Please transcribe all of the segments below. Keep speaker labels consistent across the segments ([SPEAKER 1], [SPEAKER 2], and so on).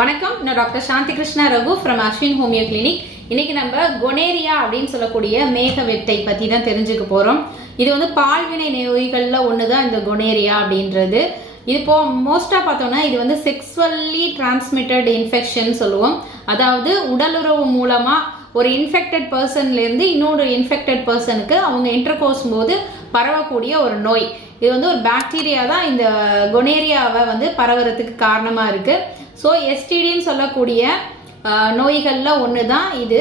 [SPEAKER 1] வணக்கம். நான் doctor Shanthi Krishna Raghu from Ashwin homeo clinic இன்னைக்கு நம்ம கொனேரியா அப்படின்னு சொல்லக்கூடிய மேக வெட்டை பற்றி தான் தெரிஞ்சுக்க போகிறோம் இது வந்து பால்வினை நோய்களில் ஒன்று தான் இந்த கொனேரியா அப்படின்றது. இது இப்போ மோஸ்ட்டாக பார்த்தோம்னா இது வந்து செக்ஸுவல்லி டிரான்ஸ்மிட்டட் இன்ஃபெக்ஷன் சொல்லுவோம். அதாவது உடலுறவு மூலமாக ஒரு இன்ஃபெக்டட் பர்சன்லேருந்து இன்னொரு இன்ஃபெக்டட் பர்சனுக்கு அவங்க இன்டர்கோர்ஸ் போது பரவக்கூடிய ஒரு நோய். இது வந்து ஒரு பாக்டீரியா தான் இந்த கொனேரியாவை வந்து பரவுறதுக்கு காரணமாக இருக்குது ஸோ எஸ்டிடின்னு சொல்லக்கூடிய நோய்களில் ஒன்று தான் இது.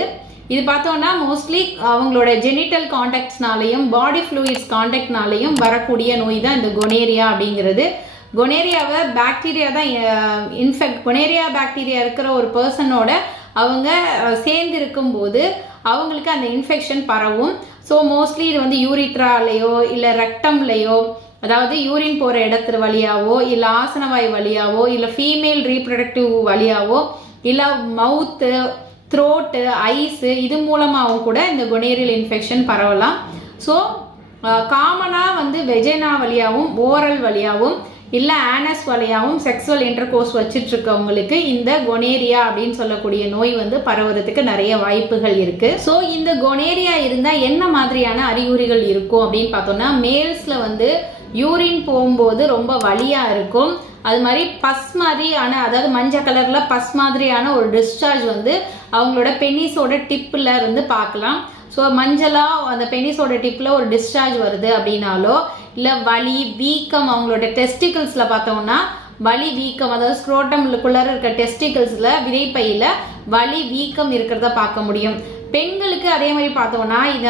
[SPEAKER 1] இது பார்த்தோம்னா மோஸ்ட்லி அவங்களோட ஜெனிட்டல் காண்டாக்ட்ஸ்னாலையும் பாடி ஃப்ளூயிட்ஸ் காண்டாக்ட்னாலையும் வரக்கூடிய நோய் தான் இந்த கொனேரியா அப்படிங்கிறது. கொனேரியாவை பாக்டீரியா தான் இன்ஃபெக்ட் கொனேரியா பாக்டீரியா இருக்கிற ஒரு பர்சனோட அவங்க சேர்ந்து இருக்கும்போது அவங்களுக்கு அந்த இன்ஃபெக்ஷன் பரவும். ஸோ மோஸ்ட்லி இது வந்து யூரித்ராலேயோ இல்லை ரெக்டம்லேயோ அதாவது யூரின் போகிற இடத்துல வழியாவோ இல்லை ஆசனவாய் வழியாவோ இல்லை ஃபீமேல் ரீப்ரொடக்டிவ் வழியாவோ இல்லை மவுத்து த்ரோட்டு ஐஸு இது மூலமாகவும் கூட இந்த கொனேரியல் இன்ஃபெக்ஷன் பரவலாம். ஸோ காமனாக வந்து வெஜைனா வழியாகவும் ஓரல் வழியாகவும் இல்லை ஆனஸ் வழியாகவும் செக்ஸுவல் இன்டர்கோர்ஸ் கோர்ஸ் இருக்கவங்களுக்கு இந்த கொனேரியா அப்படின்னு சொல்லக்கூடிய நோய் வந்து பரவுறதுக்கு நிறைய வாய்ப்புகள் இருக்குது ஸோ இந்த கொனேரியா இருந்தால் என்ன மாதிரியான அறிகுறிகள் இருக்கும் அப்படின்னு பார்த்தோம்னா மேல்ஸில் வந்து யூரின் போகும்போது ரொம்ப வழியாக இருக்கும். அது மாதிரி பஸ் மாதிரியான அதாவது மஞ்சள் கலரில் பஸ் மாதிரியான ஒரு டிஸ்சார்ஜ் வந்து அவங்களோட பெனிஸோட டிப்பில் இருந்து பார்க்கலாம். ஸோ மஞ்சளாக அந்த பெனிஸோட டிப்பில் ஒரு டிஸ்சார்ஜ் வருது அப்படின்னாலோ இல்லை வலி வீக்கம் அவங்களோட டெஸ்டிகல்ஸில் பார்த்தோம்னா வலி வீக்கம் அதாவது ஸ்க்ரோட்டம்லுக்குள்ளார இருக்க டெஸ்டிகல்ஸில் விதைப்பையில் வலி வீக்கம் இருக்கிறத பார்க்க முடியும். பெண்களுக்கு அதே மாதிரி பார்த்தோம்னா இந்த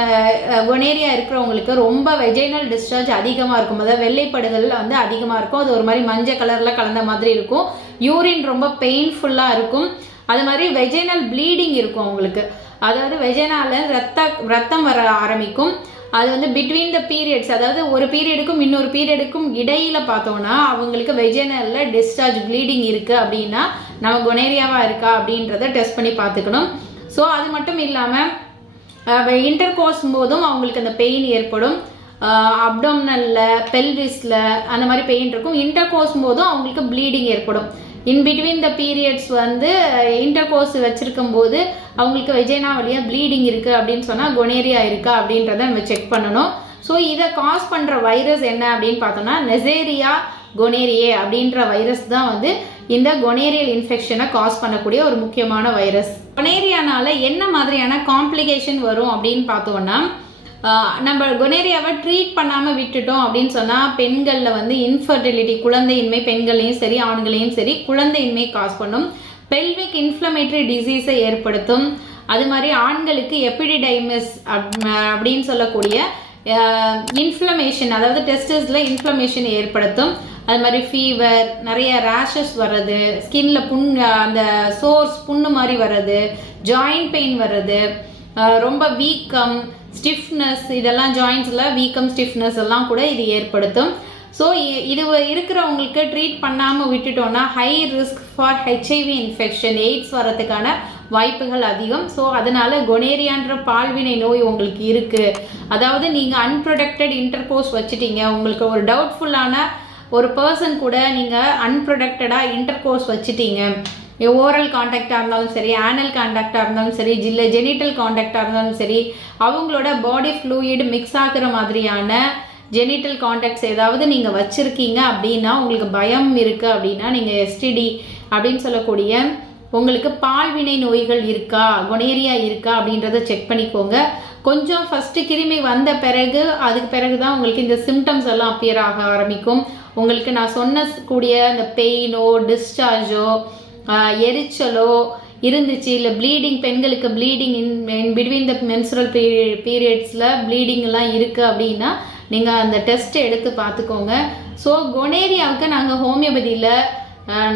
[SPEAKER 1] கொனேரியா இருக்கிறவங்களுக்கு ரொம்ப வெஜைனல் டிஸ்சார்ஜ் அதிகமாக இருக்கும். அதாவது வெள்ளைப்படுதல் வந்து அதிகமாக இருக்கும். அது ஒரு மாதிரி மஞ்சள் கலரில் கலந்த மாதிரி இருக்கும். யூரின் ரொம்ப பெயின்ஃபுல்லாக இருக்கும். அது மாதிரி வெஜைனல் ப்ளீடிங் இருக்கும் அவங்களுக்கு. அதாவது வெஜைனால ரத்த ரத்தம் வர ஆரம்பிக்கும். அது வந்து பிட்வீன் த பீரியட்ஸ் அதாவது ஒரு பீரியடுக்கும் இன்னொரு பீரியடுக்கும் இடையில பார்த்தோம்னா அவங்களுக்கு வெஜைனல்ல டிஸ்சார்ஜ் ப்ளீடிங் இருக்கு அப்படின்னா நம்ம கொனேரியாவாக இருக்கா அப்படின்றத டெஸ்ட் பண்ணி பார்த்துக்கணும். ஸோ அது மட்டும் இல்லாமல் இன்டர் கோர்ஸ் போதும் அவங்களுக்கு அந்த பெயின் ஏற்படும். அப்டோம்னலில் பெல்விஸில் அந்த மாதிரி பெயின் இருக்கும். இன்டர் கோர்ஸ் போதும் அவங்களுக்கு ப்ளீடிங் ஏற்படும். இன் பிட்வீன் த பீரியட்ஸ் வந்து இன்டர் கோர்ஸ் வச்சுருக்கும் போது அவங்களுக்கு வெஜைனா வழியாக ப்ளீடிங் இருக்குது அப்படின்னு சொன்னால் கொனேரியா இருக்கா அப்படின்றத நம்ம செக் பண்ணணும். ஸோ இதை காஸ் பண்ணுற வைரஸ் என்ன அப்படின்னு பார்த்தோம்னா நெசேரியா கொனேரியே அப்படின்ற வைரஸ் தான் வந்து இந்த கொனேரியல் இன்ஃபெக்ஷனை காஸ் பண்ணக்கூடிய ஒரு முக்கியமான வைரஸ் கொனேரியானால என்ன மாதிரியான காம்ப்ளிகேஷன் வரும் அப்படின்னு பார்த்தோம்னா நம்ம கொனேரியாவை ட்ரீட் பண்ணாமல் விட்டுட்டோம் அப்படின்னு சொன்னால் பெண்களில் வந்து இன்ஃபர்டிலிட்டி குழந்தையின்மை பெண்களையும் சரி ஆண்களையும் சரி குழந்தையின்மை காஸ் பண்ணும். பெல்விக் இன்ஃப்ளமேட்டரி டிசீஸை ஏற்படுத்தும். அது மாதிரி ஆண்களுக்கு எபிடிடைமஸ் அப்படின்னு சொல்லக்கூடிய இன்ஃப்ளமேஷன் அதாவது டெஸ்டஸில் இன்ஃப்ளமேஷன் ஏற்படுத்தும். அது மாதிரி ஃபீவர் நிறைய ரேஷஸ் வர்றது ஸ்கின்ல புண் அந்த சோர்ஸ் புண்ணு மாதிரி வர்றது ஜாயிண்ட் பெயின் வர்றது ரொம்ப வீக்கம் ஸ்டிஃப்னஸ் இதெல்லாம் ஜாயின்ஸில் வீக்கம் ஸ்டிஃப்னஸ் எல்லாம் கூட இது ஏற்படுத்தும். ஸோ இது இருக்கிறவங்களுக்கு ட்ரீட் பண்ணாமல் விட்டுட்டோம்னா high risk for HIV infection AIDS வரதுக்கான வாய்ப்புகள் அதிகம். ஸோ அதனால கொனேரியான்ற பால்வினை நோய் உங்களுக்கு இருக்கு. அதாவது நீங்கள் அன்ப்ரொடக்டட் இன்டர்கோர்ஸ் வச்சுட்டீங்க. உங்களுக்கு ஒரு டவுட்ஃபுல்லான ஒரு பர்சன் கூட நீங்கள் அன்ப்ரொடக்டடாக இன்டர்கோர்ஸ் வச்சுட்டீங்க. ஓரல் காண்டாக்டாக இருந்தாலும் சரி ஆனல் காண்டாக்டாக இருந்தாலும் சரி ஜில்ல ஜெனிட்டல் காண்டாக்டாக இருந்தாலும் சரி அவங்களோட பாடி ஃப்ளூயிட் மிக்ஸ் ஆகுற மாதிரியான ஜெனிட்டல் காண்டாக்ட்ஸ் ஏதாவது நீங்கள் வச்சுருக்கீங்க அப்படின்னா உங்களுக்கு பயம் இருக்குது அப்படின்னா நீங்கள் எஸ்டிடி அப்படின்னு சொல்லக்கூடிய உங்களுக்கு பால்வினை நோய்கள் இருக்கா கொனேரியா இருக்கா அப்படின்றத செக் பண்ணிக்கோங்க. கொஞ்சம் ஃபஸ்ட்டு கிருமி வந்த பிறகு அதுக்கு பிறகு தான் உங்களுக்கு இந்த சிம்டம்ஸ் எல்லாம் அப்பியர் ஆக ஆரம்பிக்கும். உங்களுக்கு நான் சொன்ன கூடிய அந்த பெயினோ டிஸ்சார்ஜோ எரிச்சலோ இருந்துச்சு இல்லை ப்ளீடிங் பெண்களுக்கு bleeding in in between the menstrual period பீரியட்ஸில் ப்ளீடிங்லாம் இருக்குது அப்படின்னா நீங்கள் அந்த டெஸ்ட் எடுத்து பார்த்துக்கோங்க. ஸோ கொனேரியாவுக்கு நாங்கள் ஹோமியோபதியில்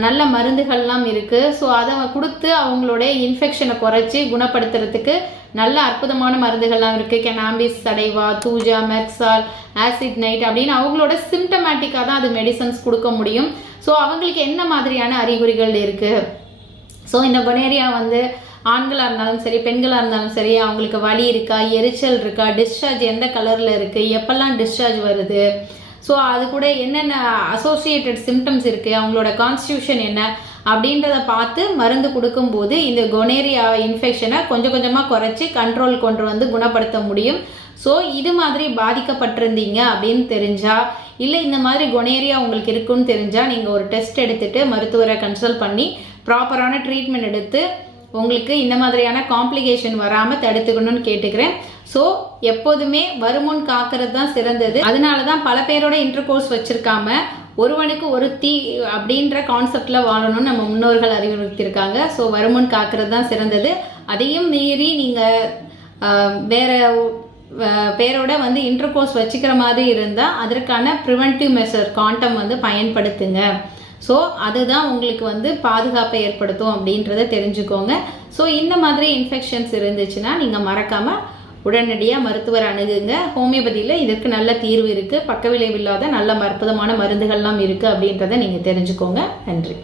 [SPEAKER 1] நல்ல மருந்துகள்லாம் இருக்குது ஸோ அதை கொடுத்து அவங்களோட இன்ஃபெக்ஷனை குறைச்சி குணப்படுத்துறதுக்கு நல்ல அற்புதமான மருந்துகள்லாம் இருக்குது கெனாம்பிஸ் சடைவா தூஜா மெர்சால் ஆசிட் நைட் அப்படின்னு அவங்களோட சிம்டமேட்டிக்காக தான் அது மெடிசன்ஸ் கொடுக்க முடியும். ஸோ அவங்களுக்கு என்ன மாதிரியான அறிகுறிகள் இருக்குது ஸோ இந்த கொனேரியா வந்து ஆண்களாக இருந்தாலும் சரி பெண்களாக இருந்தாலும் சரி அவங்களுக்கு வலி இருக்கா எரிச்சல் இருக்கா டிஸ்சார்ஜ் எந்த கலரில் இருக்குது எப்பெல்லாம் டிஸ்சார்ஜ் வருது ஸோ அது கூட என்னென்ன அசோசியேட்டட் சிம்டம்ஸ் இருக்குது அவங்களோட கான்ஸ்டியூஷன் என்ன அப்படின்றத பார்த்து மருந்து கொடுக்கும்போது இந்த கொனேரியா இன்ஃபெக்ஷனை கொஞ்சம் கொஞ்சமாக குறைச்சி கண்ட்ரோல் கொண்டு வந்து குணப்படுத்த முடியும். ஸோ இது மாதிரி பாதிக்கப்பட்டிருந்தீங்க அப்படின்னு தெரிஞ்சால் இல்லை இந்த மாதிரி கொனேரியா உங்களுக்கு இருக்குன்னு தெரிஞ்சால் நீங்கள் ஒரு டெஸ்ட் எடுத்துகிட்டு மருத்துவரை கன்சல்ட் பண்ணி ப்ராப்பரான ட்ரீட்மெண்ட் எடுத்து உங்களுக்கு இந்த மாதிரியான காம்ப்ளிகேஷன் வராமல் தடுத்துக்கணும்னு கேட்டுக்கிறேன். ஸோ எப்போதுமே வருமுன் காக்கிறது தான் சிறந்தது. அதனால தான் பல பேரோட இன்டர் கோர்ஸ் வச்சுருக்காம ஒருவனுக்கு ஒரு தீ அப்படின்ற கான்செப்டில் வாழணும்னு நம்ம முன்னோர்கள் அறிவுறுத்தியிருக்காங்க. ஸோ வருமுன் காக்கிறது தான் சிறந்தது. அதையும் மீறி நீங்கள் வேற பேரோட வந்து இன்டர் கோர்ஸ் வச்சுக்கிற மாதிரி இருந்தால் அதற்கான ப்ரிவென்டிவ் மெஷர் காண்டம் வந்து பயன்படுத்துங்க. ஸோ அதுதான் உங்களுக்கு வந்து பாதுகாப்பை ஏற்படுத்தும் அப்படின்றத தெரிஞ்சுக்கோங்க. ஸோ இந்த மாதிரி இன்ஃபெக்ஷன்ஸ் இருந்துச்சுன்னா நீங்கள் மறக்காமல் உடனடியாக மருத்துவர் அணுகுங்க. ஹோமியோபதியில் இதற்கு நல்ல தீர்வு இருக்குது பக்க விளைவில்லாத நல்ல அற்புதமான மருந்துகள்லாம் இருக்குது அப்படின்றத நீங்கள் தெரிஞ்சுக்கோங்க. நன்றி.